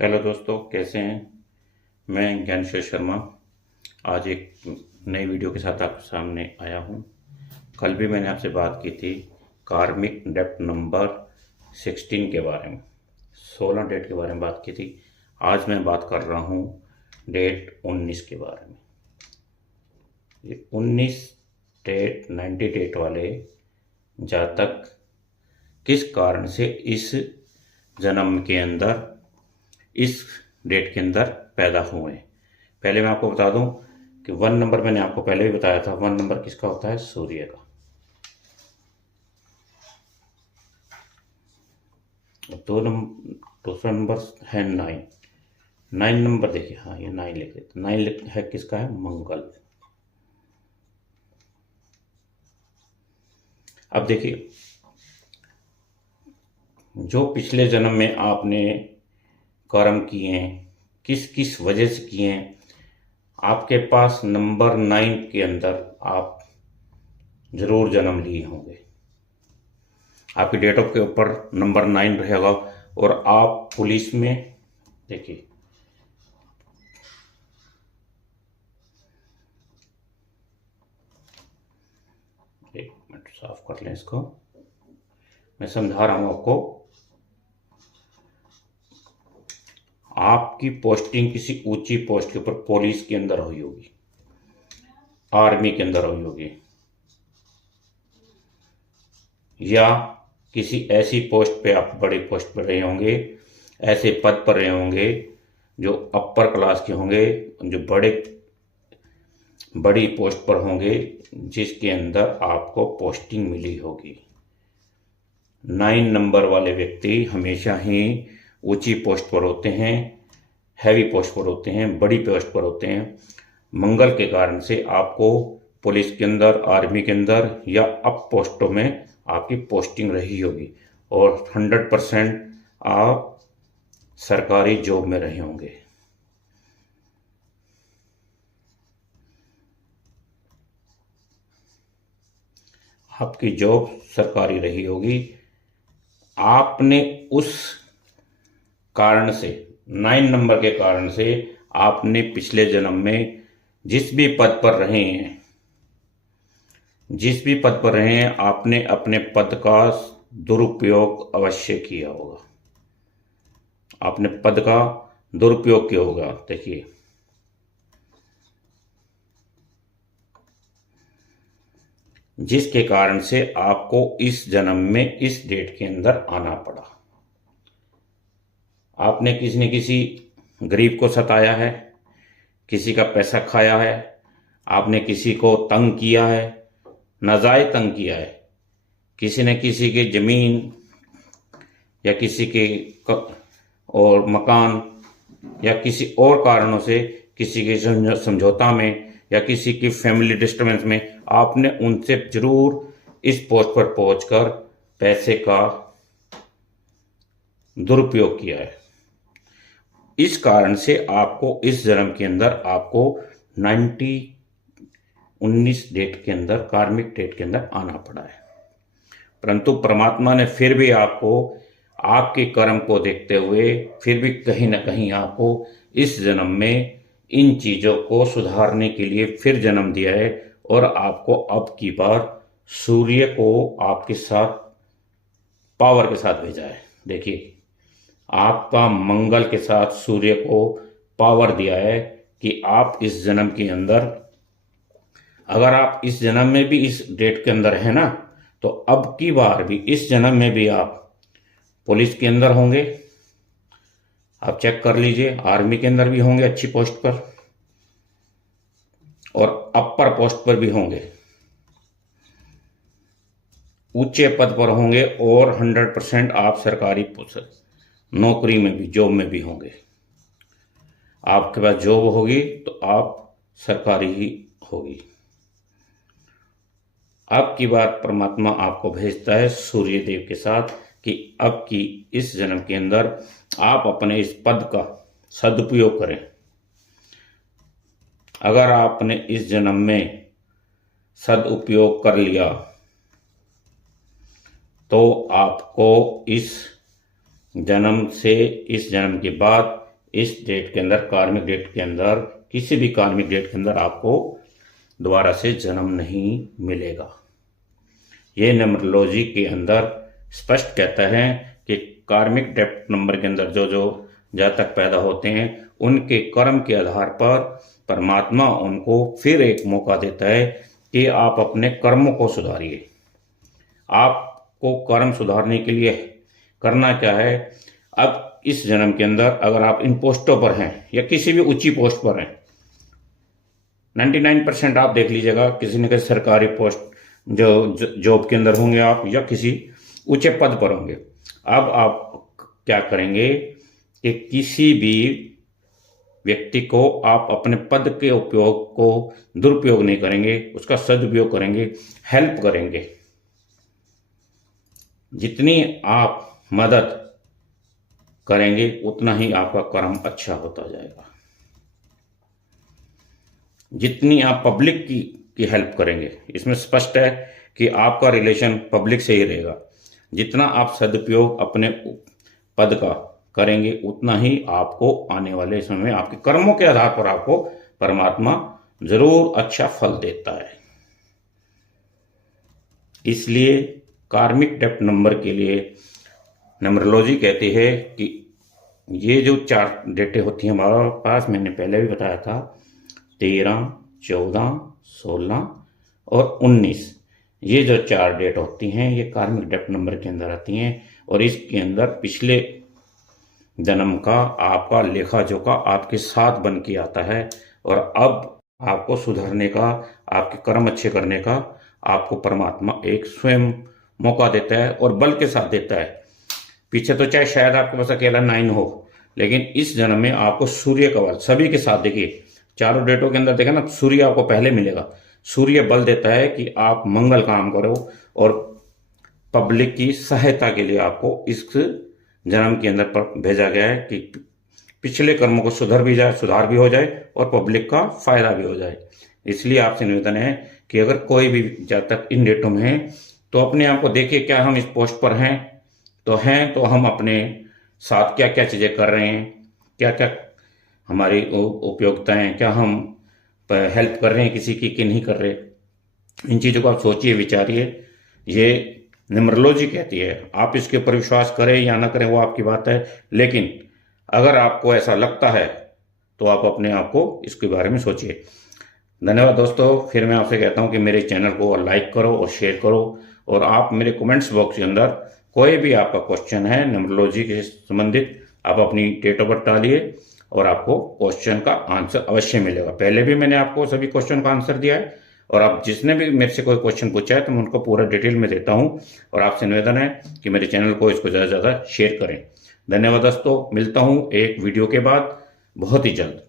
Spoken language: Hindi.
हेलो दोस्तों, कैसे हैं। मैं ज्ञानेश्वर शर्मा आज एक नई वीडियो के साथ आपके सामने आया हूं। कल भी मैंने आपसे बात की थी कार्मिक डेप्ट नंबर 16 के बारे में, 16 डेट के बारे में बात की थी। आज मैं बात कर रहा हूं डेट 19 के बारे में। ये 19 डेट 90 डेट वाले जातक किस कारण से इस जन्म के अंदर, इस डेट के अंदर पैदा हुए। पहले मैं आपको बता दूं कि 1 नंबर मैंने आपको पहले भी बताया था। 1 नंबर किसका होता है? सूर्य का। दूसरा नंबर है 9। 9 नंबर देखिए, हाँ ये 9 लिख देते। 9 है किसका? है मंगल। अब देखिए, जो पिछले जन्म में आपने कर्म किए हैं, किस किस वजह से किए हैं, आपके पास नंबर 9 के अंदर आप जरूर जन्म लिए होंगे। आपकी डेट ऑफ के ऊपर नंबर 9 रहेगा और आप पुलिस में, देखिए एक मिनट साफ कर लें इसको, मैं समझा रहा हूं आपको। आपकी पोस्टिंग किसी ऊंची पोस्ट के ऊपर पुलिस के अंदर हुई होगी, आर्मी के अंदर हुई होगी, या किसी ऐसी पोस्ट पे आप बड़ी पोस्ट पर रहे होंगे, ऐसे पद पर रहे होंगे जो अपर क्लास के होंगे, जो बड़ी पोस्ट पर होंगे, जिसके अंदर आपको पोस्टिंग मिली होगी। 9 नंबर वाले व्यक्ति हमेशा ही ऊंची पोस्ट पर होते हैं, हैवी पोस्ट पर होते हैं, बड़ी पोस्ट पर होते हैं। मंगल के कारण से आपको पुलिस के अंदर, आर्मी के अंदर या अप पोस्टों में आपकी पोस्टिंग रही होगी और 100% आप सरकारी जॉब में रहे होंगे। आपकी जॉब सरकारी रही होगी। आपने उस कारण से, 9 नंबर के कारण से, आपने पिछले जन्म में जिस भी पद पर रहे हैं, आपने अपने पद का दुरुपयोग अवश्य किया होगा। आपने पद का दुरुपयोग किया होगा। देखिए, जिसके कारण से आपको इस जन्म में इस डेट के अंदर आना पड़ा। आपने किसी न किसी गरीब को सताया है, किसी का पैसा खाया है, आपने किसी को तंग किया है, नाजायज तंग किया है, किसी न किसी के जमीन या किसी के और मकान या किसी और कारणों से, किसी के समझौता में या किसी की फैमिली डिस्टर्बेंस में आपने उनसे जरूर इस पोस्ट पर पहुंचकर पैसे का दुरुपयोग किया है। इस कारण से आपको इस जन्म के अंदर आपको 19 डेट के अंदर, कार्मिक डेट के अंदर आना पड़ा है। परंतु परमात्मा ने फिर भी आपको, आपके कर्म को देखते हुए, फिर भी कहीं ना कहीं आपको इस जन्म में इन चीजों को सुधारने के लिए फिर जन्म दिया है और आपको अब की बार सूर्य को आपके साथ, पावर के साथ भेजा है। देखिए, आपका मंगल के साथ सूर्य को पावर दिया है कि आप इस जन्म के अंदर, अगर आप इस जन्म में भी इस डेट के अंदर है ना, तो अब की बार भी इस जन्म में भी आप पुलिस के अंदर होंगे। आप चेक कर लीजिए, आर्मी के अंदर भी होंगे अच्छी पोस्ट पर, और अपर पोस्ट पर भी होंगे, ऊंचे पद पर होंगे, और 100% आप सरकारी नौकरी में भी, जॉब में भी होंगे। आपके पास जॉब होगी तो आप सरकारी ही होगी। अब की बात परमात्मा आपको भेजता है सूर्य देव के साथ कि अब की इस जन्म के अंदर आप अपने इस पद का सदुपयोग करें। अगर आपने इस जन्म में सदुपयोग कर लिया तो आपको इस जन्म से, इस जन्म के बाद इस डेट के अंदर, कार्मिक डेट के अंदर, किसी भी कार्मिक डेट के अंदर आपको दोबारा से जन्म नहीं मिलेगा। ये न्यूमरोलॉजी के अंदर स्पष्ट कहता है कि कार्मिक डेट नंबर के अंदर जो जो जातक पैदा होते हैं, उनके कर्म के आधार पर परमात्मा उनको फिर एक मौका देता है कि आप अपने कर्मों को सुधारिए। आपको कर्म सुधारने के लिए करना क्या है? अब इस जन्म के अंदर अगर आप इन पोस्टों पर हैं या किसी भी ऊंची पोस्ट पर हैं, 99% आप देख लीजिएगा किसी न किसी सरकारी पोस्ट जो जॉब के अंदर होंगे आप, या किसी ऊंचे पद पर होंगे। अब आप क्या करेंगे कि किसी भी व्यक्ति को आप अपने पद के उपयोग को दुरुपयोग नहीं करेंगे, उसका सदुपयोग करेंगे, हेल्प करेंगे। जितनी आप मदद करेंगे उतना ही आपका कर्म अच्छा होता जाएगा। जितनी आप पब्लिक की हेल्प करेंगे, इसमें स्पष्ट है कि आपका रिलेशन पब्लिक से ही रहेगा। जितना आप सदुपयोग अपने पद का करेंगे उतना ही आपको आने वाले समय में आपके कर्मों के आधार पर आपको परमात्मा जरूर अच्छा फल देता है। इसलिए कार्मिक डेट नंबर के लिए न्यूमरोलॉजी कहती है कि ये जो 4 डेटें होती हैं हमारे पास, मैंने पहले भी बताया था, 13, 14, 16 और 19, ये जो 4 डेट होती हैं ये कार्मिक डेट नंबर के अंदर आती हैं। और इसके अंदर पिछले जन्म का आपका लेखा जोखा आपके साथ बन के आता है, और अब आपको सुधरने का, आपके कर्म अच्छे करने का आपको परमात्मा एक स्वयं मौका देता है और बल के साथ देता है। पीछे तो चाहे शायद आपके पास अकेला 9 हो, लेकिन इस जन्म में आपको सूर्य का बल सभी के साथ, देखिए चारों डेटों के अंदर देखा ना, सूर्य आपको पहले मिलेगा। सूर्य बल देता है कि आप मंगल काम करो और पब्लिक की सहायता के लिए आपको इस जन्म के अंदर पर भेजा गया है कि पिछले कर्मों को सुधार भी हो जाए और पब्लिक का फायदा भी हो जाए। इसलिए आपसे निवेदन है कि अगर कोई भी जातक इन डेटों में है तो अपने आप को देखिए, क्या हम इस पोस्ट पर हैं तो हम अपने साथ क्या क्या चीज़ें कर रहे हैं, क्या क्या हमारी उपयोगिताएं, क्या हम हेल्प कर रहे हैं किसी की कि नहीं कर रहे। इन चीज़ों को आप सोचिए, विचारिए। ये न्यूमरोलॉजी कहती है, आप इसके ऊपर विश्वास करें या ना करें वो आपकी बात है, लेकिन अगर आपको ऐसा लगता है तो आप अपने आप को इसके बारे में सोचिए। धन्यवाद दोस्तों। फिर मैं आपसे कहता हूं कि मेरे चैनल को लाइक करो और शेयर करो, और आप मेरे कमेंट्स बॉक्स के अंदर कोई भी आपका क्वेश्चन है न्यूमरोलॉजी के संबंधित, आप अपनी डेट ऑफ बर्थ डालिए और आपको क्वेश्चन का आंसर अवश्य मिलेगा। पहले भी मैंने आपको सभी क्वेश्चन का आंसर दिया है, और आप जिसने भी मेरे से कोई क्वेश्चन पूछा है तो मैं उनको पूरा डिटेल में देता हूं। और आपसे निवेदन है कि मेरे चैनल को इसको ज़्यादा से ज़्यादा शेयर करें। धन्यवाद दोस्तों। मिलता हूं एक वीडियो के बाद बहुत ही जल्द।